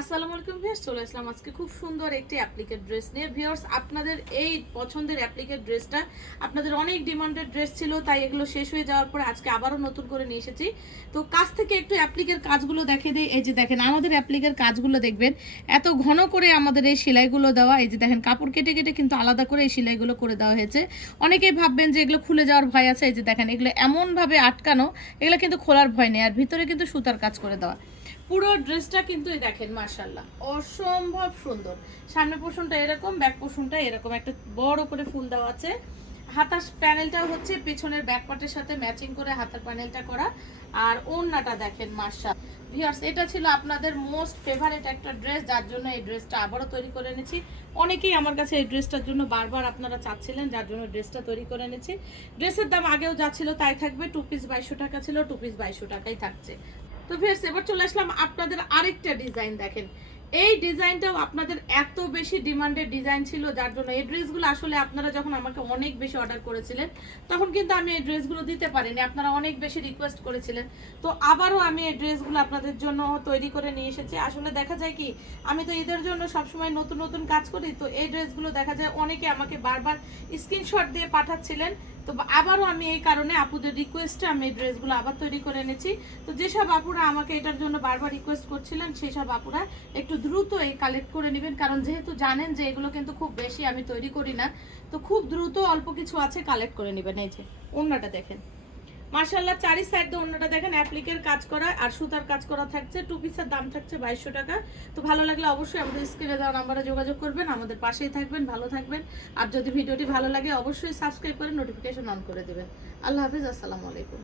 আসসালামু আলাইকুম ভিউয়ার্স, চলে আসলাম আজকে খুব সুন্দর একটি অ্যাপ্লিকেট ড্রেস নিয়ে। ভিউয়ার্স, আপনাদের এই পছন্দের অ্যাপ্লিকেট ড্রেসটা আপনাদের অনেক ডিমান্ডেড ড্রেস ছিল, তাই এগুলো শেষ হয়ে যাওয়ার পর আজকে আবারও নতুন করে নিয়ে এসেছি। তো কাছ থেকে একটু অ্যাপ্লিকের কাজগুলো দেখে দিই। এই যে দেখেন, আমাদের অ্যাপ্লিকের কাজগুলো দেখবেন এত ঘন করে আমাদের এই সেলাইগুলো দেওয়া। এই যে দেখেন, কাপড় কেটে কেটে কিন্তু আলাদা করে এই সেলাইগুলো করে দেওয়া হয়েছে। অনেকেই ভাববেন যে এগুলো খুলে যাওয়ার ভয় আছে। এই যে দেখেন, এগুলো এমনভাবে আটকানো, এগুলো কিন্তু খোলার ভয় নেই। আর ভিতরে কিন্তু সুতার কাজ করে দেওয়া। পুরো ড্রেসটা কিন্তু এই দেখেন মাশাআল্লাহ অসম্ভব সুন্দর। সামনে পোর্শনটা এরকম, ব্যাক পোর্শনটা এরকম একটা বড় করে ফুল দেওয়া আছে। হাতার প্যানেলটা হচ্ছে পিছনের ব্যাক পার্টের সাথে ম্যাচিং করে হাতার প্যানেলটা করা। আর ওড়নাটা দেখেন মাশাআল্লাহ। ভিউয়ার্স, এটা ছিল আপনাদের মোস্ট ফেভারিট একটা ড্রেস, যার জন্য এই ড্রেসটা আবারও তৈরি করে এনেছি। অনেকেই আমার কাছে এই ড্রেসটার জন্য বারবার আপনারা চাচ্ছিলেন, যার জন্য ড্রেসটা তৈরি করে এনেছি। ড্রেসের দাম আগেও যা ছিল তাই থাকবে। 2 পিস 2200 টাকা ছিল, 2 পিস 2200 টাকাই থাকছে। তো ভিউয়ার্স, এবার চলে আসলাম আপনাদের আরেকটা ডিজাইন। দেখেন, এই ডিজাইনটাও আপনাদের এত বেশি ডিমান্ডেড ডিজাইন ছিল, যার জন্য এই ড্রেসগুলো আসলে আপনারা যখন আমাকে অনেক বেশি অর্ডার করেছিলেন তখন কিন্তু আমি এই ড্রেসগুলো দিতে পারিনি, আপনারা অনেক বেশি রিকোয়েস্ট করেছিলেন। তো আবারও আমি এই ড্রেসগুলো আপনাদের জন্য তৈরি করে নিয়ে এসেছি। আসলে দেখা যায় কি, আমি তো ঈদের জন্য সবসময় নতুন নতুন কাজ করি, তো এই ড্রেসগুলো দেখা যায় অনেকে আমাকে বারবার স্ক্রিনশট দিয়ে পাঠাচ্ছিলেন। তো আবারও আমি এই কারণে আপুদের রিকোয়েস্টে আমি এই ড্রেসগুলো আবার তৈরি করে এনেছি। তো যেসব আপুরা আমাকে এটার জন্য বারবার রিকোয়েস্ট করছিলেন, সেই সব আপুরা একটু দ্রুত এই কালেক্ট করে নেবেন, কারণ যেহেতু জানেন যে এগুলো কিন্তু খুব বেশি আমি তৈরি করি না। তো খুব দ্রুত অল্প কিছু আছে, কালেক্ট করে নেবেন। এই যে ওড়নাটা দেখেন মাশাআল্লাহ, চারি সাইড দিয়ে ওড়নাটা দেখেন অ্যাপ্লিকের কাজ করা আর সুতার কাজ করা থাকছে। 2 পিসের দাম থাকছে 2200 টাকা। তো ভালো লাগলে অবশ্যই আমাদের স্ক্রিনে দেওয়া নাম্বারে যোগাযোগ করবেন। আমাদের পাশেই থাকবেন, ভালো থাকবেন। আর যদি ভিডিওটি ভালো লাগে অবশ্যই সাবস্ক্রাইব করে নোটিফিকেশন অন করে দেবেন। আল্লাহ হাফিজ, আসসালামু আলাইকুম।